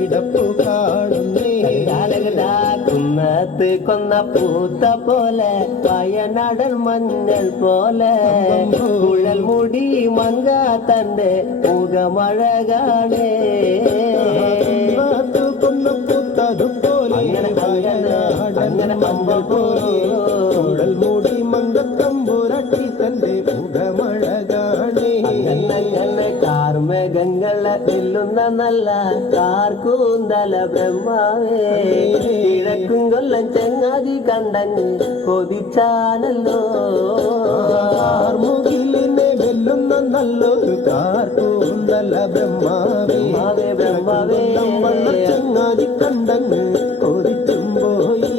ഇടപ്പു കാണുന്നേ കുന്നത്ത് കൊന്ന പൂത്ത പോലെ വയനാടൻ മഞ്ഞൾ പോലെ കുഴൽ മുടി മങ്ക തന്റെ മുഖമഴകാണേ കൊന്ന പൂത്തതും പോലെ അങ്ങനെ അങ്ങനെ അമ്പൽ പോലെ വെല്ലുന്ന നല്ല കാർക്കൂന്തല ബ്രഹ്മാവേ. കിഴക്കും കൊല്ലം ചങ്ങാതി കണ്ടങ്ങ് കൊതിച്ചാണല്ലോ മുകിലിനെ വെല്ലുന്ന നല്ലൊരു കാർക്കൂന്തല ബ്രഹ്മാവേ. ബ്രഹ്മാവേ ചങ്ങാതി കണ്ടങ്ങ് കൊതിച്ചും പോയി.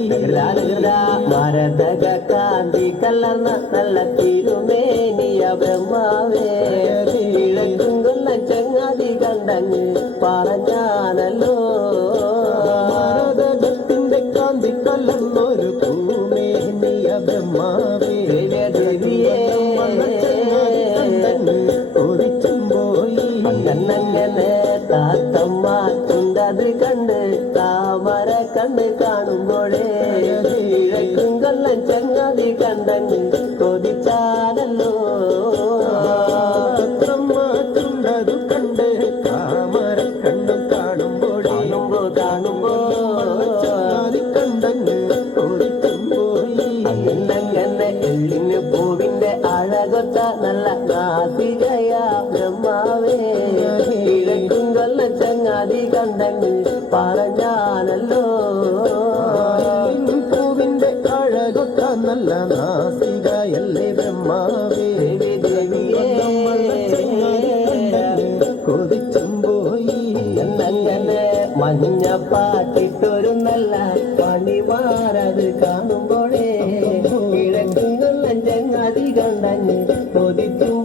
മരതക കാന്തി കലർന്ന നല്ല തിരുമേനിയ ബ്രഹ്മാവേ. കണ്ടങ്ങ് പറഞ്ഞാണല്ലോ ഭാരതത്തിന്റെ കാന്തി കലർന്നൊരു പൂമേനിയ ബ്രഹ്മാവേ. ദേവിയെ പോയി. കണ്ണങ്ങനെ താത്തമ്മ ചുണ്ടത് കണ്ട് താമര കണ്ട് കാണുമ്പോഴേ പറഞ്ഞാലല്ലോ പൂവിന്റെ അഴകൊത്ത നല്ല നാസികയല്ലേ ബ്രഹ്മാവേ. കൊതിച്ചും പോയി എന്നങ്ങനെ മഞ്ഞ പാട്ടിട്ടൊരു നല്ല പണിമാരത് കാണുമ്പോഴേ. കിഴക്കും കൊല്ലം ചങ്ങാതി കണ്ടങ്ങ് കൊതിച്ചും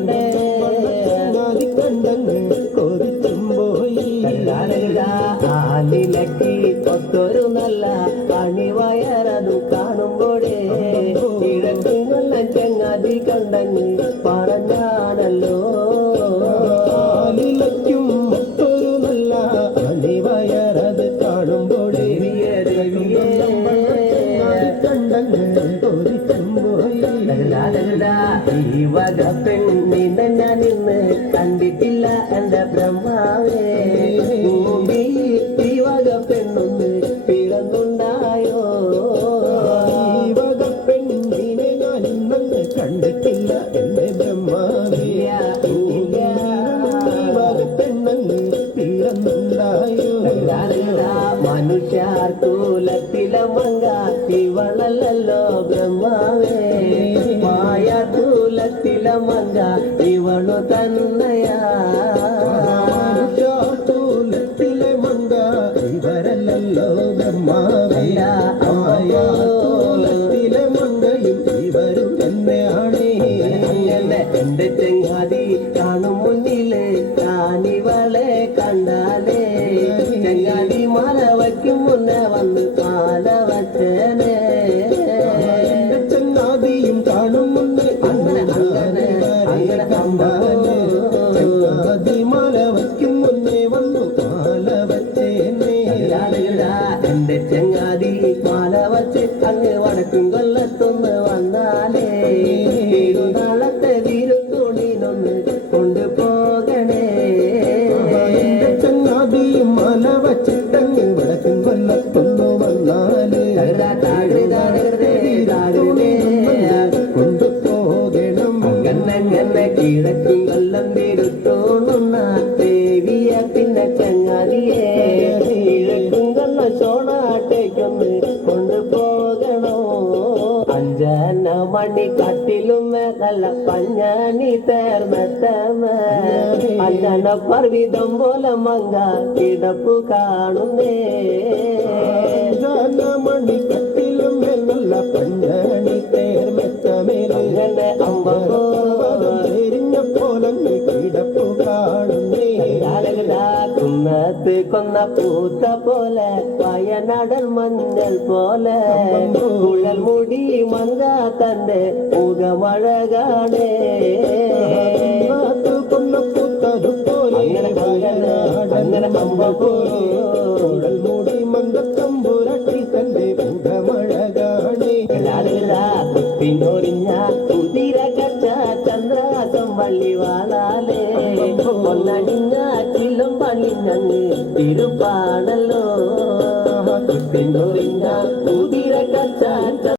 അങ്ങനെ അങ്ങനെ ചങ്ങാതി കണ്ടങ്ങ് കൊതിച്ചും പോയി ആലിലക്കി ഒത്തൊരു നല്ല പണിവയറതു കാണുമ്പോഴേ. കിഴക്കും കൊല്ലം ചങ്ങാതി കണ്ടങ്ങ് പറഞ്ഞാണല്ലോ. ആലിലയ്ക്കും ഒരു നല്ല അണിവയറത് കാണുമ്പോഴേ. കണ്ടങ്ങ് കൊതിച്ചും പോയി ഈ വക പെണ്ണിനെ ഞാൻ ഇന്ന് കണ്ടിട്ടില്ല എന്റെ ബ്രഹ്മാവേ. ഈ വക പെണ്ണൊന്ന് പിറന്നുണ്ടായോ? ഈ വക പെണ്ണിനെ ഞാൻ ഇന്നങ്ങ് കണ്ടിട്ടില്ല എന്റെ പിറന്നുണ്ടായോ മനുഷ്യർ കൂലത്തിലെ മങ്ക ഇവളല്ലോ ബ്രഹ്മാവേ. മായ മങ്ക ഇവളു തന്നെയാ. ചാത്തൂലത്തിലെ മങ്ക ഇവരല്ലോ ബ്രഹ്മാവിയ ആയാത്തൂലത്തിലെ മങ്കയും ഇവരും തന്നെയാണ്. എന്റെ ചെങ്ങാതി കാണും வந்தீங்களா எந்த செங்காதி மால வச்சு அங்கு வடக்கும் கொல்ல தொந்து வந்தாலே. தளத்தை வீருங்கோடி நொன்று கொண்டு போகணே. செங்காதி மால வச்சு தங்கு வடக்கும் கொல்ல தொந்து வந்தாலே. கொண்டு போகணும் கண்ணன் கண்ண கிழக்குங்கள் சோனாட்டைக்கும் கொண்டு போகணும். அஞ்சன மணி கட்டிலும் மேகல பஞ்சானி தேர் மெத்தம அஞ்சன பர்விதம் போல மங்கா கிடப்பு காணுமே. மணி கட்டிலும் மேல் நல்ல தேர் மெத்தமே அஞ்சன பூத்து கொந்த பூத்த போல பயனடல் மஞ்சள் போல. குழல் முடி மங்கா தந்த முகமழகானே பூத்தது போல அங்கன அம்பு போல. വള്ളി വാളാലേ പൊന്നടിഞ്ഞ ചില്ലും പള്ളിഞ്ഞങ്ങ് തിരുപ്പാണല്ലോ കുത്തിനൊരിഞ്ഞ കുതിര കച്ച